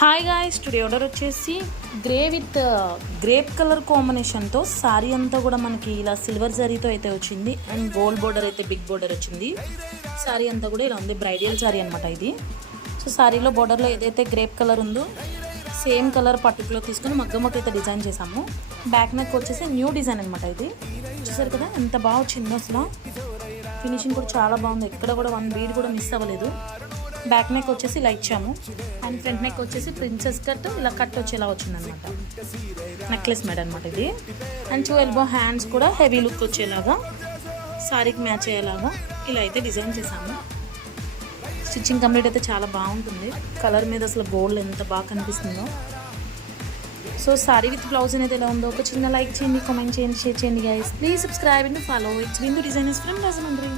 Hi guys, today order వచ్చేసి grey with grape colour కాంబినేషన్తో sorry అంతా కూడా మనకి ఇలా సిల్వర్ జరీతో అయితే వచ్చింది. అండ్ గోల్డ్ బోర్డర్ అయితే బిగ్ బోర్డర్ వచ్చింది. సారీ అంతా కూడా ఇలా ఉంది, బ్రైడల్ సారీ అనమాట ఇది. సో సారీలో బోర్డర్లో ఏదైతే గ్రేప్ కలర్ ఉందో సేమ్ కలర్ పర్టికులర్ తీసుకొని మగ్గమ్మకి అయితే డిజైన్ చేసాము. బ్యాక్ నెక్ వచ్చేసి న్యూ డిజైన్ అనమాట ఇది. చూసారు కదా ఎంత బాగా వచ్చిందో, అసలు ఫినిషింగ్ కూడా చాలా బాగుంది. ఎక్కడ కూడా వన్ బీడ్ కూడా మిస్ అవ్వలేదు. బ్యాక్ నెక్ వచ్చేసి ఇలా ఇచ్చాము. అండ్ ఫ్రంట్ నెక్ వచ్చేసి ప్రిన్సెస్ కట్ ఇలా కట్ వచ్చేలా వచ్చిందనమాట. నెక్లెస్ మేడ్ అనమాట ఇది. అండ్ 2 ఎల్బో హ్యాండ్స్ కూడా హెవీ లుక్ వచ్చేలాగా సారీకి మ్యాచ్ అయ్యేలాగా ఇలా అయితే డిజైన్ చేసాము. స్టిచ్చింగ్ కంప్లీట్ అయితే చాలా బాగుంటుంది. కలర్ మీద అసలు గోల్డ్ ఎంత బాగా కనిపిస్తుందో. సో సారీ విత్ బ్లౌజ్ అనేది ఎలా ఉందో ఒక చిన్న లైక్ చేయండి, కామెంట్ చేయండి, షేర్ చేయండి guys. Please subscribe and follow. It's Bindu designers from Rajahmundry.